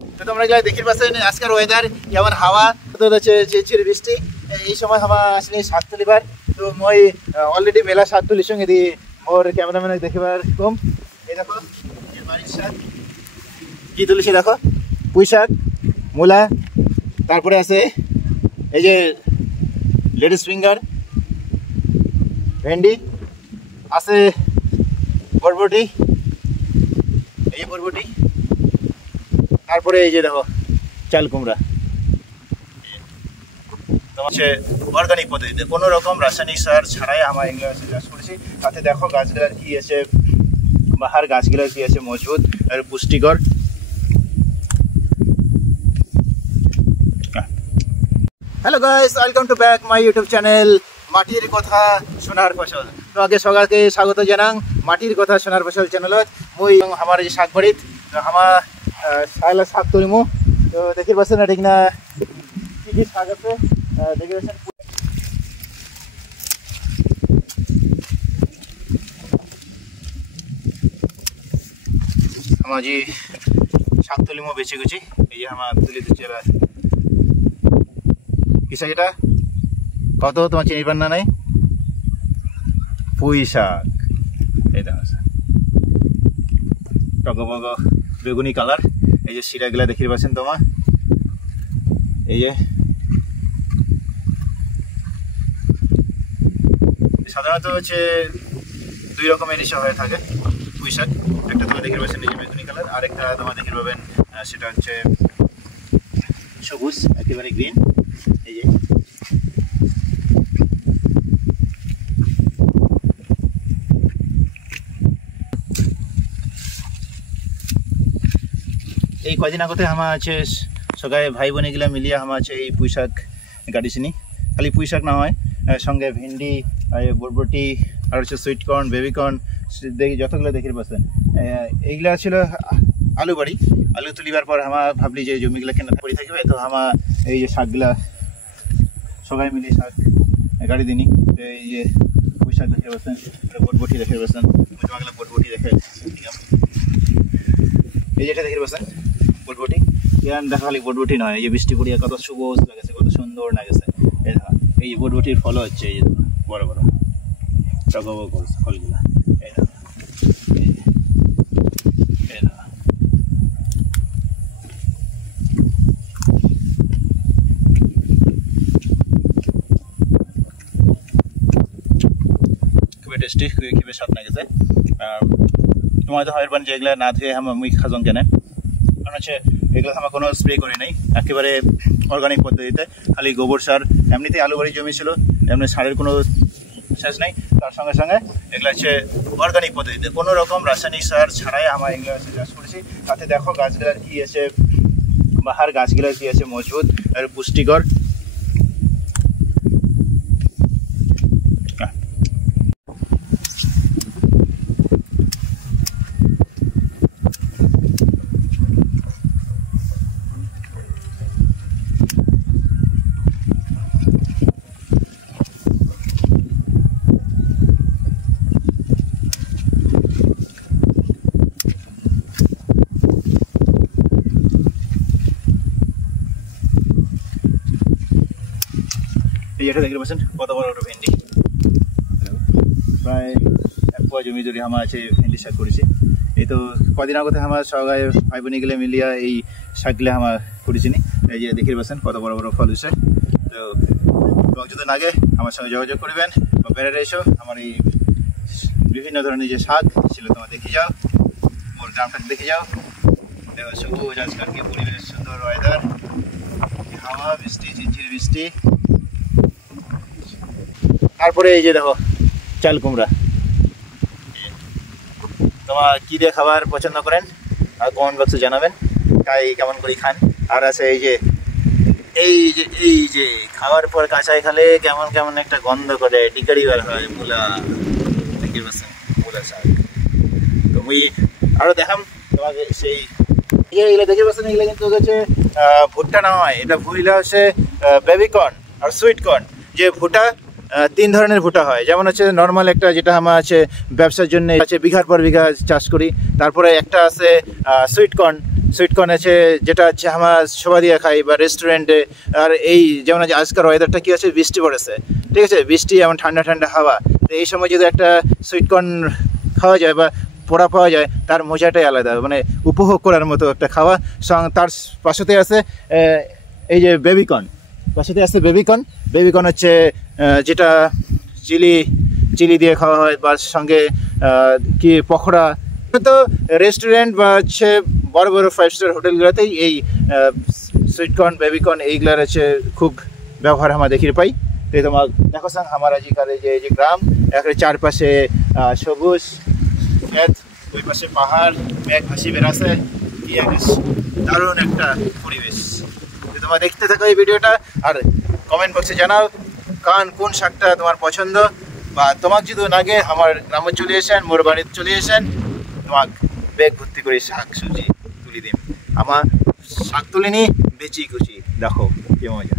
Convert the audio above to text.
তো তোমরা গেলে দেখতে পাচ্ছেন আজকের ওয়েদার যেমন হাওয়া তো হচ্ছে ঝিরঝির বৃষ্টি এই সময় হাওয়া আসলে শাক তুলিবার তো মই অলরেডি মেলা শাক তুলির সঙ্গে দিয়ে মোর ক্যামেরাম্যান দেখিবার কম এই দেখো বাড়ির শাক কি তুলিছি দেখো পুঁই শাক মূলা তারপরে আছে এই যে লেডিস ফিঙ্গার ভেন্ডি আছে বরবটি এই বরবটি তারপরে এই যে দেখো চাল কুমড়া তোমার হচ্ছে অর্গানিক পদ্ধতিতে কোনো রকম রাসায়নিক সার ছাড়াই আমরা এগুলো চাষ করেছি তাতে দেখো গাছগুলার কি আছে বাহার গাছগুলার কি আছে মজবুত আর পুষ্টিকর। Hello guys, welcome to back my YouTube channel মাটির কথা সোনার ফসল। তো আগে সবাইকে স্বাগত জানাং মাটির কথা সোনার ফসল চ্যানেলত। মুই আমার যে শাক বাড়িত আমার শাক শাক তুলিমু তো দেখি পাচ্ছেন না ঠিক না কি কি শাক আছে দেখি পাচ্ছেন আমার যে শাক তুলিমু বেছে গুছি এই যে আমার তুলে দিচ্ছে এবার কি শাক এটা কত তোমার চিনিবার না নাই পুঁই শাক এটা টগবগ বেগুনি কালার এই যে শিরাগুলা দেখতে পাচ্ছেন তোমার এই যে সাধারণত হচ্ছে দুই রকমের ইসা হয়ে থাকে পুঁই শাক একটা তোমার দেখতে পাচ্ছেন এই যে বেগুনি কালার আরেকটা তোমার দেখতে পাবেন সেটা হচ্ছে সবুজ একেবারে গ্রিন এই যে এই কদিন আগতে আমার আছে সবাই ভাই বোনে গেলা মিলিয়ে আমার আছে এই পুঁই শাক কাটিছিনি খালি পুঁই শাক না হয় সঙ্গে ভেন্ডি বরবটি আর হচ্ছে সুইট কর্ন বেবি কর্ন দেখি যতগুলো দেখতে পাচ্ছেন এইগুলা ছিল আলু বাড়ি আলু তুলিবার পর আমার ভাবলি যে জমিগুলা কেনা পড়ে থাকবে তো আমার এই যে শাকগুলা সবাই মিলিয়ে শাক গাড়ি দিনি এই যে পুঁই শাক দেখতে পাচ্ছেন বটবটি দেখতে পাচ্ছেন তোমাগুলো বটবটি দেখে এই যেটা দেখতে পাচ্ছেন বটবটি দেখা খালি বটবটি নয় এই যে বৃষ্টি পড়িয়া কত সবুজ লাগেছে কত সুন্দর লাগেছে এই যে বটবটির ফল হচ্ছে এই যে বড় বড় টগবগ ফলগুলা এই খুবই টেস্টি খুবই স্বাদ লাগেছে তোমার তো হয় যে এগুলা না ধুয়ে আমার মুই খাজং কেনে কারণ হচ্ছে এগুলো আমার কোনো স্প্রে করি নাই একেবারে অর্গানিক পদ্ধতিতে খালি গোবর সার এমনিতেই আলু বাড়ি জমি ছিল এমনি সারের কোনো শেষ নেই তার সঙ্গে সঙ্গে এগুলো হচ্ছে অর্গানিক পদ্ধতিতে কোনো রকম রাসায়নিক সার ছাড়াই আমরা এগুলো হচ্ছে চাষ করেছি তাতে দেখো গাছগুলার কি আছে বাহার গাছগুলার কি আছে মজবুত আর পুষ্টিকর। এই যেটা দেখতে পাচ্ছেন কত বড় বড় ভেন্ডি প্রায় 1 পোয়া জমি জুড়ে আমার আছে ভেন্ডি শাক করেছি এই তো কদিন আগতে আমার সবাই ভাই বোনে গেলে মিলিয়া এই শাকগুলো আমার করেছি এই যে দেখতে পাচ্ছেন কত বড় বড় ফল হচ্ছে তো তোমাকে যদি লাগে আমার সঙ্গে যোগাযোগ করবেন বা বেড়াতে এসো আমার এই বিভিন্ন ধরনের যে শাক ছিল তোমার দেখে যাও মোর গ্রামটা দেখে যাও দেখো সবুজ আজকাল কি পরিবেশ সুন্দর ওয়েদার হাওয়া বৃষ্টি ঝিরঝির বৃষ্টি তারপরে এই যে দেখো চাল কুমড়া তোমার কি দিয়ে খাবার পছন্দ করেন আর কমেন্ট বক্সে জানাবেন তাই কেমন করে খান আর আছে এই যে খাওয়ার পর কাঁচাই খেলে কেমন কেমন একটা গন্ধ করে টিকারি বার হয় মূলা দেখতে পাচ্ছেন মূলা শাক তো মুই আরো দেখাম তোমাকে সেই এগুলো দেখতে পাচ্ছেন এগুলো কিন্তু হচ্ছে ভুট্টা না হয় এটা ভুইলা হচ্ছে বেবি কর্ন আর সুইট কর্ন যে ভুট্টা 3 ধরনের ভুট্টা হয় যেমন হচ্ছে নর্মাল একটা যেটা আমার আছে ব্যবসার জন্য আছে বিঘার পর বিঘা চাষ করি তারপরে একটা আছে সুইট কর্ন সুইট কর্ন আছে যেটা হচ্ছে আমরা সবাই দিয়ে খাই বা রেস্টুরেন্টে। আর এই যেমন আজকের ওয়েদারটা কি আছে, বৃষ্টি পড়েছে, ঠিক আছে, বৃষ্টি এমন ঠান্ডা ঠান্ডা হাওয়া, তো এই সময় যদি একটা সুইট কর্ন খাওয়া যায় বা পোড়া পাওয়া যায় তার মজাটাই আলাদা, মানে উপভোগ করার মতো একটা খাওয়া। তার পাশেতে আছে এই যে বেবিকর্ন, পাশেতে আছে বেবিকর্ন। বেবিকর্ন হচ্ছে যেটা চিলি দিয়ে খাওয়া হয়, বা সঙ্গে কি পকোড়া। তো রেস্টুরেন্ট বা হচ্ছে বড় বড় 5 স্টার হোটেলগুলোতেই এই সুইটকর্ন বেবিকর্ন এইগুলার হচ্ছে খুব ব্যবহার আমরা দেখি পাই। তো তোমার দেখো সাং আমার আজিকার এই যে গ্রাম, একের চারপাশে সবুজ ক্ষেত, ওই পাশে পাহাড়, মেঘ ভাসি বেড়াছে, কি এক দারুণ একটা পরিবেশ। তো তোমরা দেখতে থাকো এই ভিডিওটা, আর কমেন্ট বক্সে জানাও কোন শাকটা তোমার পছন্দ, বা তোমাক যদি লাগে আমার গ্রামে চলে আসেন, মোর বাড়িতে চলে আসেন, তোমাক ব্যাগ ভর্তি করে শাক সবজি তুলে দিন। আমার শাক তুলে নি বেচি কুচি, দেখো কি মজা।